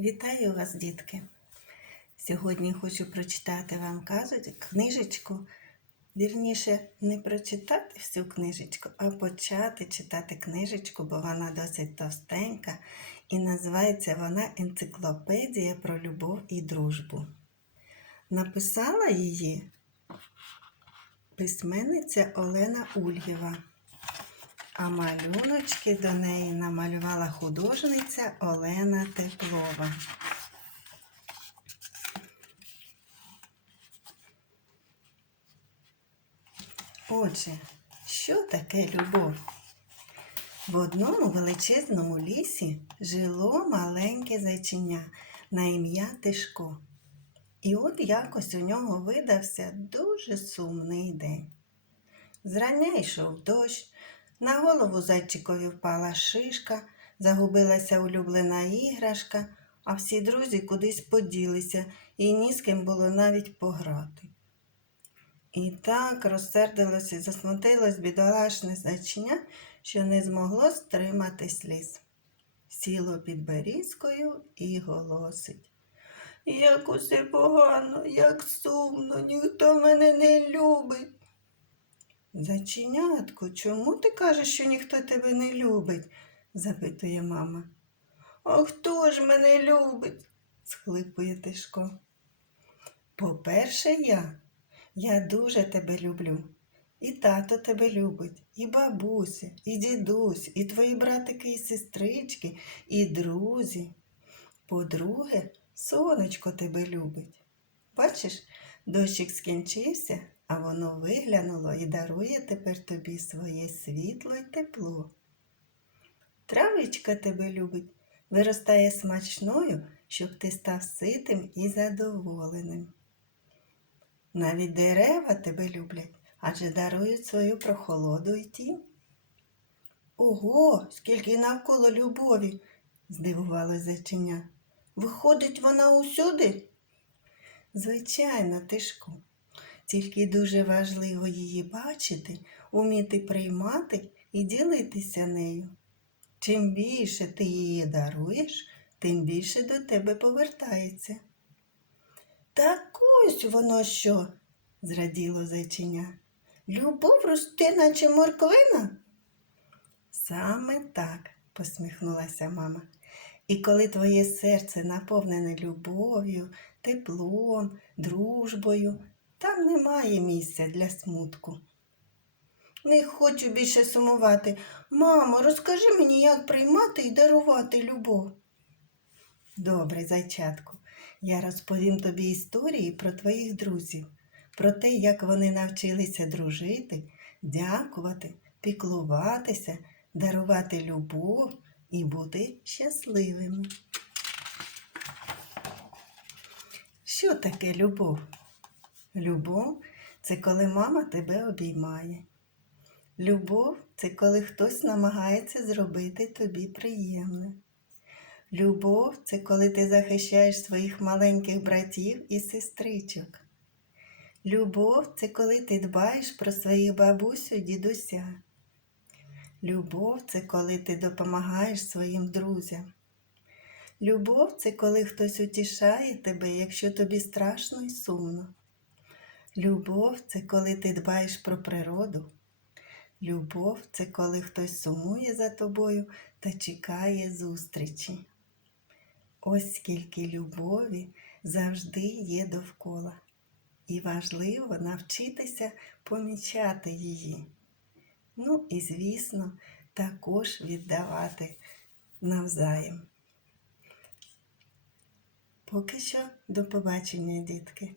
Вітаю вас, дітки! Сьогодні хочу прочитати вам книжечку. Вірніше, не прочитати всю книжечку, а почати читати книжечку, бо вона досить товстенька і називається вона Енциклопедія про любов і дружбу. Написала її письменниця Олена Ульєва. А малюночки до неї намалювала художниця Олена Теплова. Отже, що таке любов? В одному величезному лісі жило маленьке зайчиня на ім'я Тишко. І от якось у нього видався дуже сумний день. Зрання йшов дощ, на голову зайчикові впала шишка, загубилася улюблена іграшка, а всі друзі кудись поділися і ні з ким було навіть пограти. І так розсердилось і засмутилось бідолашне зайчиня, що не змогло стримати сліз. Сіло під берізкою і голосить. Як усе погано, як сумно, ніхто мене не любить. Зайченятко, чому ти кажеш, що ніхто тебе не любить? запитує мама. А хто ж мене любить? схлипує Тишко. По-перше, я. Я дуже тебе люблю. І тато тебе любить, і бабуся, і дідусь, і твої братики і сестрички, і друзі. По-друге, сонечко тебе любить. Бачиш, дощик скінчився, а воно виглянуло і дарує тепер тобі своє світло й тепло. Травичка тебе любить, виростає смачною, щоб ти став ситим і задоволеним. Навіть дерева тебе люблять, адже дарують свою прохолоду й тінь. Ого, скільки навколо любові, здивувалось зайчиня. Виходить, вона усюди? Звичайно, Тишку. Тільки дуже важливо її бачити, уміти приймати і ділитися нею. Чим більше ти її даруєш, тим більше до тебе повертається. Так ось воно що, зраділо зайчиня. Любов росте, наче морквина? Саме так, посміхнулася мама. І коли твоє серце наповнене любов'ю, теплом, дружбою, там немає місця для смутку. Не хочу більше сумувати. Мамо, розкажи мені, як приймати і дарувати любов. Добре, зайчатку, я розповім тобі історії про твоїх друзів, про те, як вони навчилися дружити, дякувати, піклуватися, дарувати любов і бути щасливими. Що таке любов? Любов це коли мама тебе обіймає. Любов це коли хтось намагається зробити тобі приємне. Любов це коли ти захищаєш своїх маленьких братів і сестричок. Любов це коли ти дбаєш про своїх бабусю дідуся. Любов це коли ти допомагаєш своїм друзям. Любов це коли хтось утішає тебе, якщо тобі страшно і сумно. Любов це коли ти дбаєш про природу. Любов це коли хтось сумує за тобою та чекає зустрічі. Ось скільки любові завжди є довкола, і важливо навчитися помічати її. Ну і, звісно, також віддавати навзаєм. Поки що до побачення, дітки.